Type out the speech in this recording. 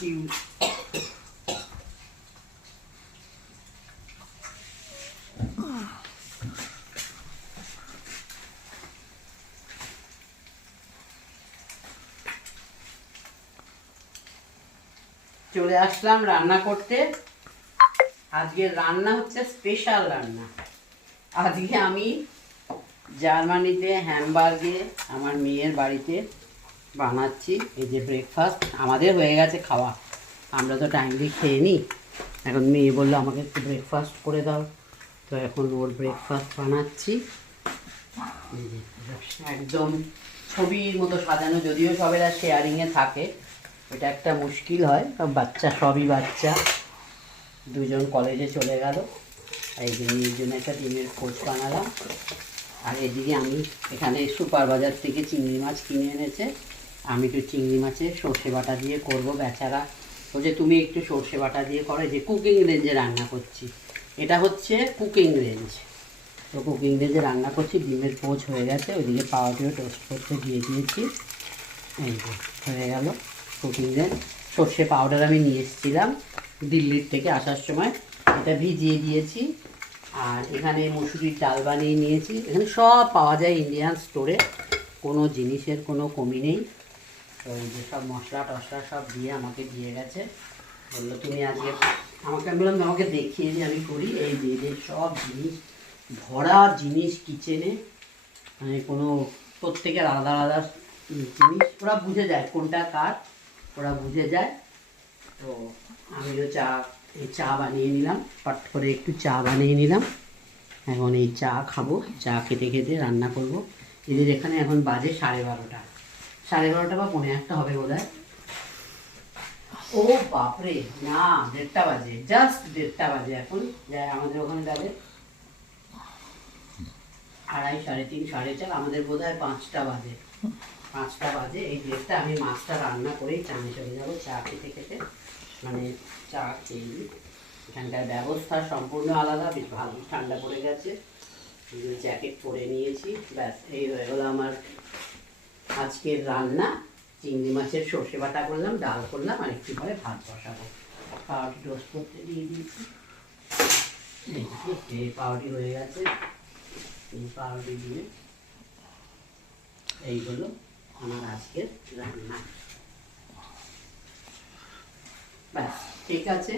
চলে আসলাম রান্না করতে। আজকে রান্না হচ্ছে স্পেশাল রান্না। আজকে আমি জার্মানিতে হ্যামবার্গে আমার মেয়ের বাড়িতে বানাচ্ছি। এই যে ব্রেকফাস্ট আমাদের হয়ে গেছে খাওয়া, আমরা তো টাইমলি খেয়ে নিই। এখন মেয়ে বললো আমাকে একটু ব্রেকফাস্ট করে দাও, তো এখন ওর ব্রেকফাস্ট বানাচ্ছি। একদম ছবির মতো সাজানো, যদিও সবেরা শেয়ারিংয়ে থাকে, এটা একটা মুশকিল হয়, কারণ বাচ্চা সবই বাচ্চা। দুজন কলেজে চলে গেল, এই জন্য একটা ডিমের পোচ বানালাম। আর এদিকে আমি এখানে সুপার বাজার থেকে চিংড়ি মাছ কিনে এনেছে, আমি একটু চিংড়ি মাছের সর্ষে বাটা দিয়ে করব। বেচারা বলছে তুমি একটু সর্ষে বাটা দিয়ে করো, যে কুকিং রেঞ্জে রান্না করছি, এটা হচ্ছে কুকিং রেঞ্জ। তো কুকিং রেঞ্জে রান্না করছি। ডিমের পোচ হয়ে গেছে, ওইদিকে পাউরুটিও টোস্ট করতে দিয়ে দিয়েছি। এই যে হয়ে গেল কুকিং রেঞ্জ। সর্ষে পাউডার আমি নিয়ে এসেছিলাম দিল্লির থেকে আসার সময়, এটা ভিজিয়ে দিয়েছি। আর এখানে মসুরির ডাল বানিয়ে নিয়েছি। এখানে সব পাওয়া যায় ইন্ডিয়ান স্টোরে, কোনো জিনিসের কোনো কমি নেই। তো এই যে সব মশলা টশলা সব দিয়ে আমাকে দিয়ে গেছে, বললো তুমি আজকে আমাকে, আমি বললাম আমাকে দেখিয়ে দিই আমি করি। এই যে সব জিনিস ভরা জিনিস কিচেনে, মানে কোনো প্রত্যেকের আলাদা আলাদা জিনিস, ওরা বুঝে যায় কোনটা কার, ওরা বুঝে যায়। তো আমিও চা বানিয়ে নিলাম, পাট করে একটু চা বানিয়ে নিলাম। এখন এই চা খাবো, চা খেতে খেতে রান্না করব। এদের এখানে এখন বাজে 12:30, 12:30 বা 1:45 হবে বোধ হয়। ও বাপরে, না 1:30 বাজে, জাস্ট 1:30 বাজে এখন। যায় আমাদের ওখানে যাবে 2:30, 3:30, 4:30, আমাদের বোধ হয় 5টা বাজে। 5টা বাজে, এই 1:30 আমি মাছটা রান্না করেই চানে চলে যাবো চা খেতে খেতে, মানে চা খেয়ে নিই। এখানকার ব্যবস্থা সম্পূর্ণ আলাদা, বেশ ভালো ঠান্ডা পড়ে গেছে, জ্যাকেট পরে নিয়েছি। ব্যাস এই হয়ে গেলো আমার আজকের রান্না। চিংড়ি মাছের সর্ষে বাটা করলাম, ডাল করলাম, আর একটু পরে ভাত বসাবো। পাউরুটি টোস্ট করতে দিয়ে দিয়েছি, এই পাউরুটি হয়ে গেছে। এই পাউরুটি দিয়ে এইগুলো আমার আজকের রান্না। ব্যাস ঠিক আছে।